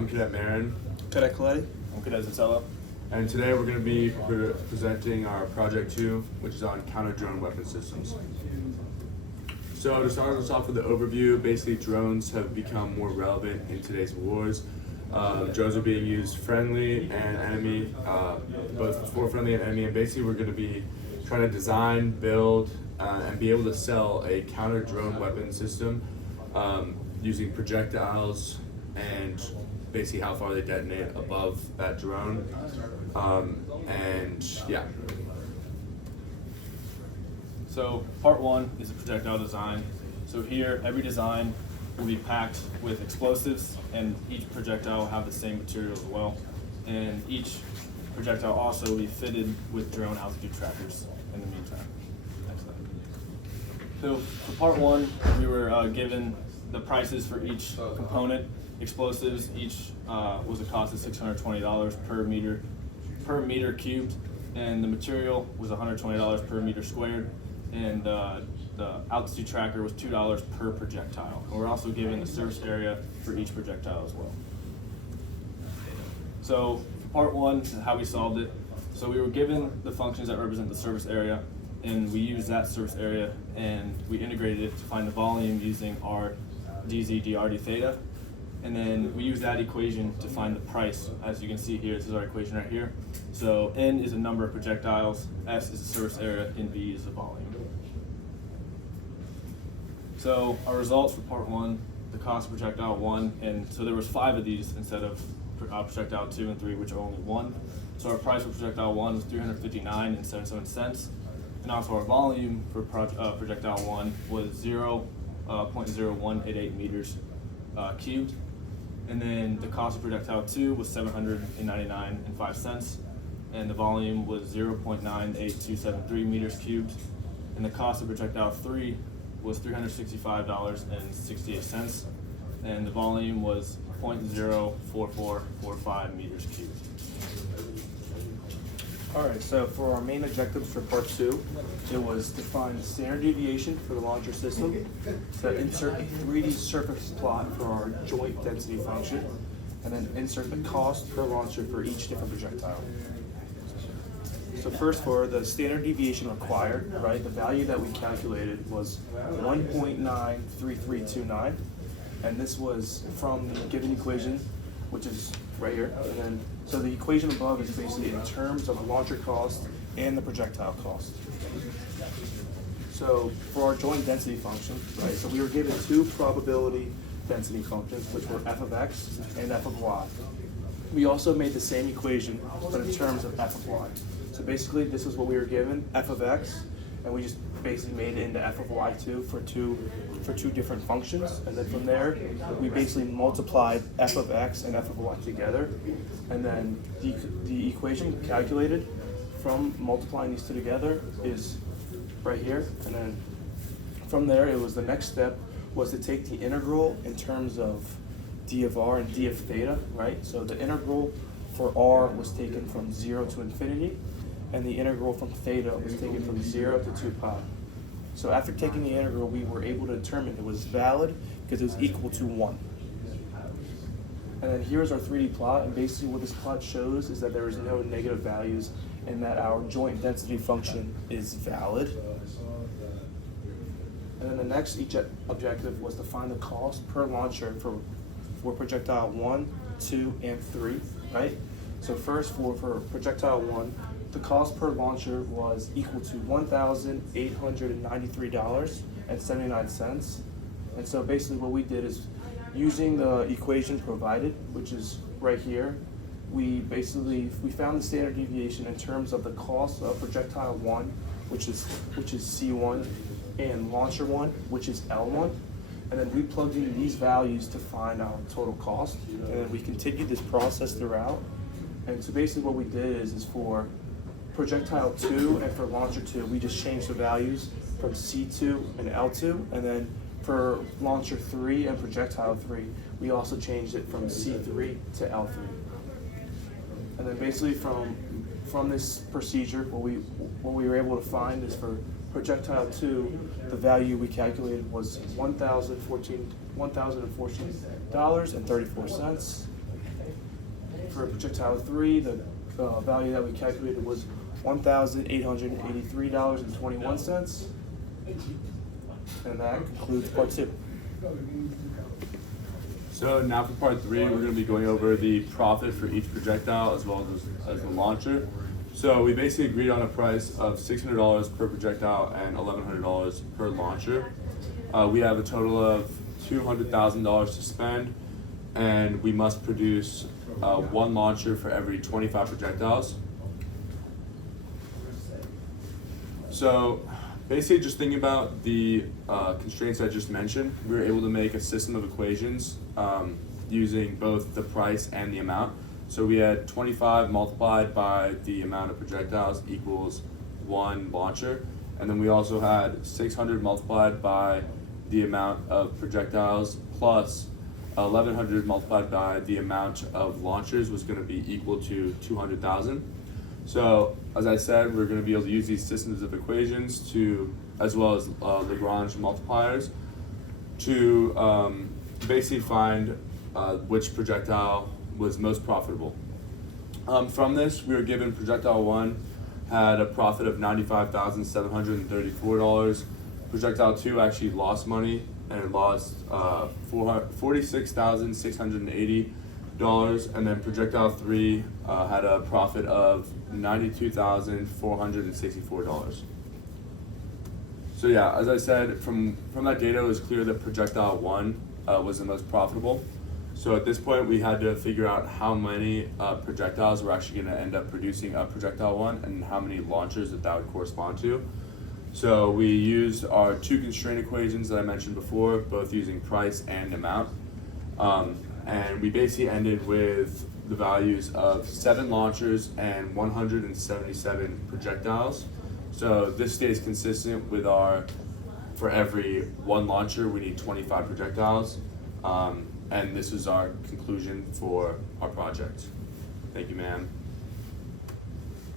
I'm Cadet Marin. Cadet Coletti. I'm Cadet Zitiello. And today we're going to be presenting our Project 2, which is on counter-drone weapon systems. So to start us off with the overview, basically drones have become more relevant in today's wars. Drones are being used friendly and enemy, both for friendly and enemy, and basically we're going to be trying to design, build, and be able to sell a counter-drone weapon system using projectiles and basically how far they detonate above that drone. And yeah. So part one is a projectile design. So here, every design will be packed with explosives, and each projectile will have the same material as well. And each projectile also will be fitted with drone altitude trackers in the meantime. Next slide. So for part one, we were given the prices for each component. Explosives, each was a cost of $620 per meter cubed, and the material was $120 per meter squared, and the altitude tracker was $2 per projectile. And we're also given the surface area for each projectile as well. So part one is how we solved it. So we were given the functions that represent the surface area, and we used that surface area and we integrated it to find the volume using our dz drd theta. And then we use that equation to find the price. As you can see here, this is our equation right here. So N is the number of projectiles, S is the surface area, and V is the volume. So our results for part one, the cost of projectile one, and so there was 5 of these instead of projectile 2 and 3, which are only 1. So our price for projectile 1 was $359.77, and also our volume for projectile 1 was 0.0188 meters cubed. And then the cost of projectile 2 was $799.05, and the volume was 0.98273 meters cubed. And the cost of projectile 3 was $365.68, and the volume was 0.04445 meters cubed. Alright, so for our main objectives for part 2, it was to find the standard deviation for the launcher system, to insert a 3D surface plot for our joint density function, and then insert the cost per launcher for each different projectile. So first, for the standard deviation required, right, the value that we calculated was 1.93329, and this was from the given equation, which is right here. And then, so the equation above is basically in terms of the launcher cost and the projectile cost. So for our joint density function, right, so we were given 2 probability density functions, which were f of x and f of y. We also made the same equation, but in terms of f of y. So basically, this is what we were given, f of x, and we just basically made it into f of y for two different functions, and then from there we basically multiplied f of x and f of y together, and then the equation calculated from multiplying these 2 together is right here. And then from there, it was the next step was to take the integral in terms of d of r and d of theta, right? So the integral for r was taken from 0 to infinity, and the integral from theta was taken from 0 to 2 pi. So after taking the integral, we were able to determine it was valid because it was equal to 1. And then here's our 3D plot, and basically what this plot shows is that there is no negative values and that our joint density function is valid. And then the next objective was to find the cost per launcher for projectile 1, 2, and 3, right? So first, for projectile 1, the cost per launcher was equal to $1,893.79. And so basically what we did is, using the equation provided, which is right here, we found the standard deviation in terms of the cost of projectile 1, which is C1, and launcher 1, which is L1. And then we plugged in these values to find our total cost. And then we continued this process throughout. And so basically what we did is for projectile 2 and for launcher 2, we just changed the values from C2 and L2, and then for launcher 3 and projectile 3, we also changed it from C3 to L3. And then basically from this procedure, what we were able to find is for projectile 2, the value we calculated was $1,014.34. for projectile 3, the value that we calculated was $1,883.21. And that concludes part 2. So now for part 3, we're going to be going over the profit for each projectile as well as the launcher. So we basically agreed on a price of $600 per projectile and $1,100 per launcher. We have a total of $200,000 to spend, and we must produce one launcher for every 25 projectiles. So basically just thinking about the constraints I just mentioned, we were able to make a system of equations using both the price and the amount. So we had 25 multiplied by the amount of projectiles equals one launcher. And then we also had 600 multiplied by the amount of projectiles plus 1100 multiplied by the amount of launchers was going to be equal to 200,000. So as I said, we're going to be able to use these systems of equations to, as well as Lagrange multipliers, to basically find which projectile was most profitable. From this, we were given projectile 1 had a profit of $95,734. Projectile 2 actually lost money and it lost $46,680. And then projectile 3 had a profit of $92,464. So yeah, as I said, from that data, it was clear that projectile 1 was the most profitable. So at this point, we had to figure out how many projectiles we're actually going to end up producing of projectile 1 and how many launchers that would correspond to. So we used our two constraint equations that I mentioned before, both using price and amount. And we basically ended with the values of 7 launchers and 177 projectiles. So this stays consistent with for every one launcher, we need 25 projectiles. And this is our conclusion for our project. Thank you, ma'am.